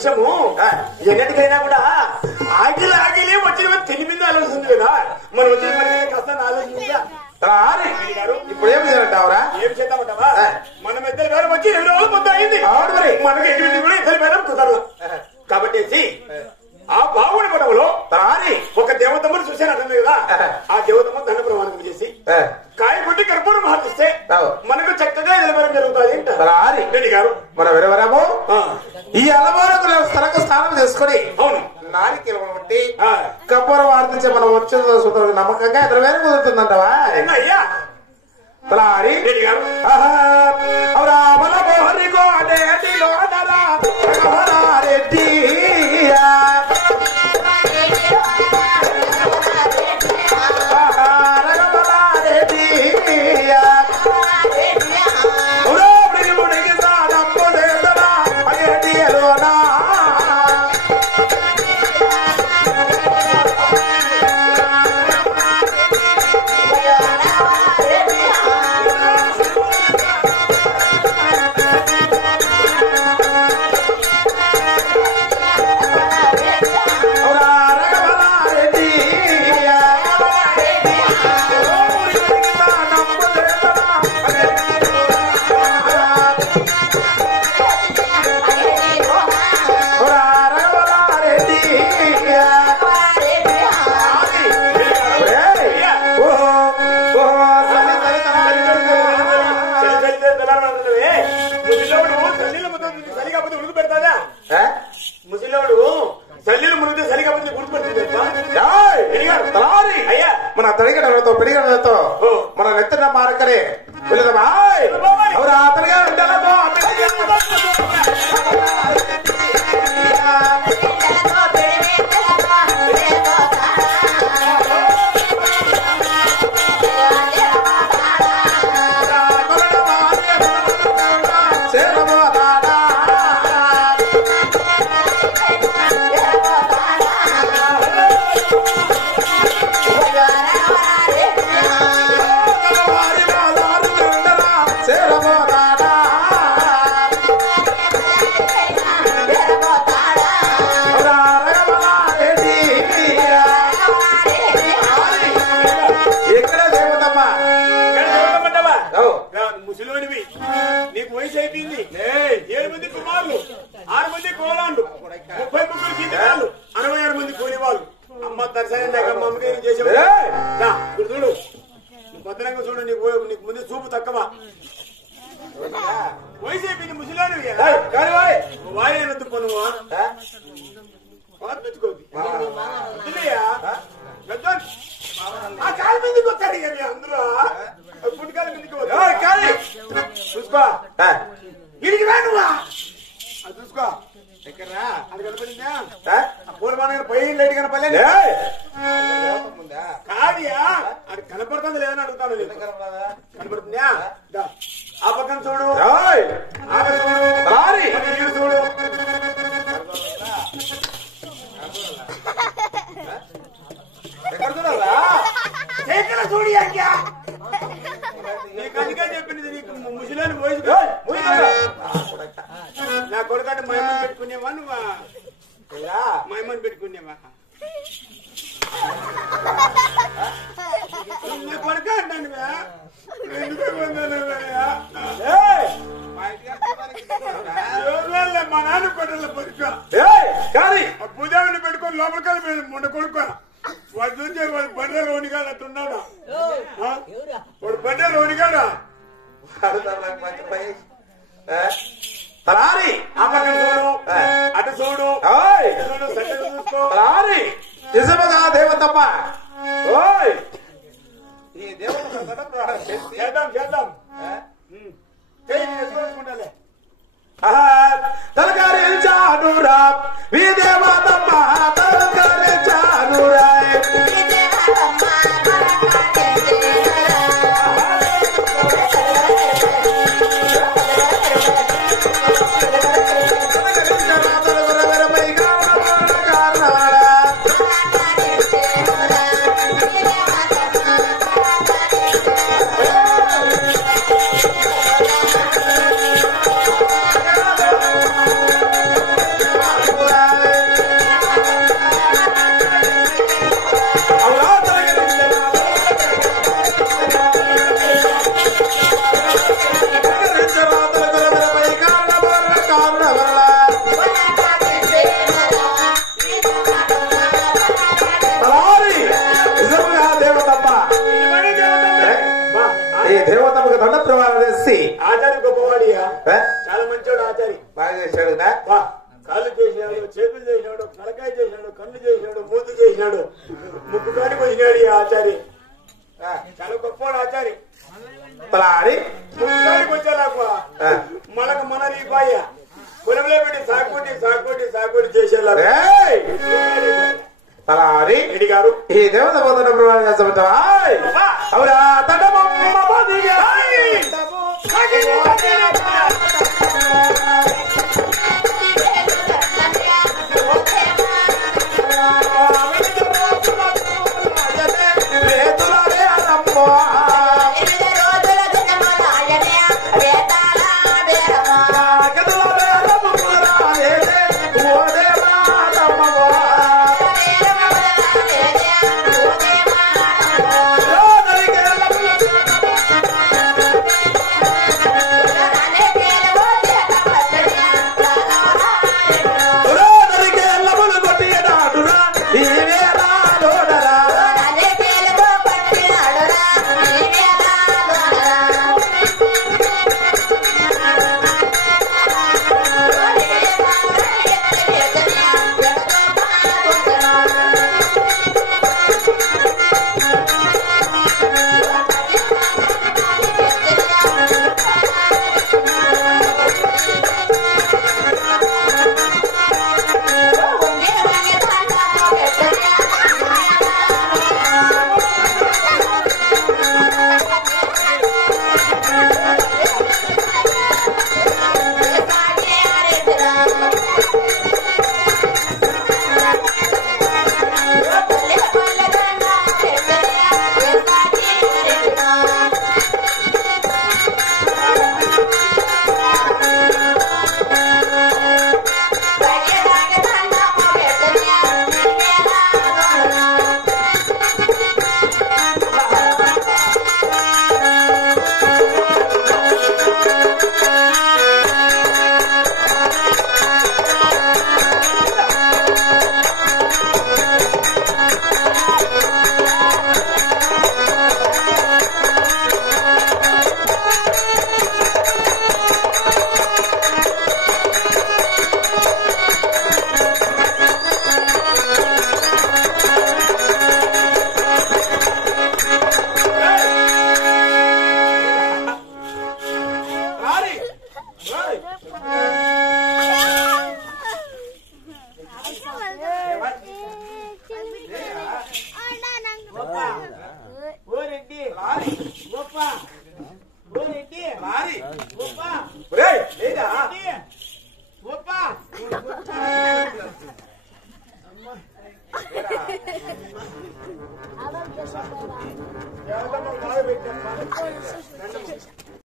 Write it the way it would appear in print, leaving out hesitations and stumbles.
విషయము ఎన్నిటికైనా కూడా ఆగిలి ఆగిలి వచ్చిన తెలిపింది ఆలోచన కదా మనం వచ్చిన కాస్త ఆలోచించా ఇప్పుడు ఏం చేయాలంటావరా? ఏం చేద్దామంటావా? మనం ఇద్దరు పేరు వచ్చి 2 రోజులు ముందు అయింది. మరి మనకి ఎటువంటి కూడా ఇద్దరు పేరు కుదరదు కాబట్టి ఆ బావుడి పడవలో ఒక దేవతమ్మను చూశాను అర్థం కదా. ఆ దేవతమ్మ దండ ప్రమాణం చేసి కాయ కొట్టి కర్పూరం హాటిస్తే మనకు చక్కగా నిలబెరం జరుగుతుంది గారు. మనం ఎవరెవరము ఈ అలవారకు స్థలకు స్నానం చేసుకుని అవును నారికేలు బట్టి కర్పూరం హాటించే మనం వచ్చే నమ్మకంగా ఎదురు వేరే కుదురుతుందంటవా? అయ్యా తలారి రెడ్డి మన తడిగడలతో పిడిగడలతో మన నెత్తిన మారకరే వెళ్దామా? ఎవరు అతనిగా ఉండలతో ముసలోనివి, నీకు వయసు అయిపోయింది. 7 మంది కుమారులు, 6 మంది కోలాండు, 30 జీవితాలు, 66 మంది కోలివాళ్ళు. అమ్మ దర్శనం దాకా మా అమ్మకి చేసేవాడు. చూడు నువ్వు భద్రంగా చూడు, నీకు ముందు చూపు తక్కువ. వయసు అయిపోయింది ముసలోనివి. వాయు ఎత్తుకో నువ్వు మార్పించుకోద్ది. ఆ కాలు మీదకి వచ్చారు ఇక అందరూ పుట్టికాల మీదకి చూసుకో. ఇడికి రా నువ్వా చూసుకో. ఎక్కడరా అది కనపడిందా? పూర్వమాన పై లైట్ కనపడలేదు కాదియా? అది కనపడుతుంది లేదని అడుగుతాను. కనపడుతుందా? ఆ పక్కన చూడు, చూడు చూడు. ఎక్కడ చూడాలా? ఎక్కడ చూడి అయ్యా? నీకు అందుకే చెప్పింది, నీకు ముసలాన్ని పోయి నా కొడుకంటే మహిమని పెట్టుకునేవా నువ్వా? మహిమని పెట్టుకునేవా? నా కొడుక అంటాను మా నాన్న కొట్టల పడుకో పూజావిని పెట్టుకొని లోపలికి మొన్న కొడుకో. వాడు చూసే వాడు బండే రోనిగాడు అట్టున్నాడు. వాడు బండే రోనిగాడు. తలారి ఆ పక్కన చూడు, అటు చూడు, చూసుకో. నిజముగా దేవతమ్మ ఈ దేవత చేద్దాం చేద్దాం చేసుకుంటాలే. తలకరించానురా ఈ దేవతమ్మ తలకరించానురా. చాలా మంచోడు ఆచారి. బాగా చేశాడు కాళ్ళు చేసినాడు, చేతులు చేసినాడు, తలకాయ చేసినాడు, కళ్ళు చేసినాడు, మూతు చేసినాడు, ముక్కు కాడికి వచ్చినాడు ఈ ఆచారి. చాలా గొప్పవాడు ఆచారి. తలారి ముక్కు కాడికి వచ్చేలాకు మనకు మన రీపాయ పొలంలో పెట్టి సాగుకోటి సాగుకోటి సాగుకోటి చేసేలాగా తలారి రెడ్డి గారు ఈ దేవత పోతున్న ప్రమాణం అవురా రేతులే అమ్మో